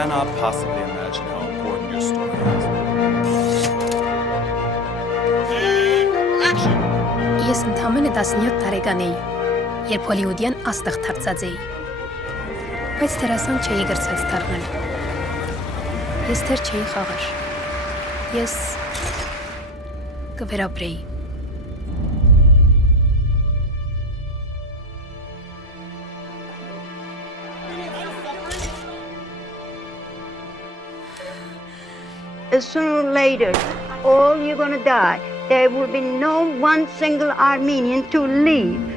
cannot possibly imagine how important your story is. Ես ընդամենը 17 տարեկան էի, երբ հոլիվուդյան աստղ դարձած էի։ Բայց դերասան չէի գրծած դառնել։ Ես դեռ չէի խաղար։ Ես կվերապրեի։ Sooner or later, all you're gonna die. There will be no one single Armenian to leave.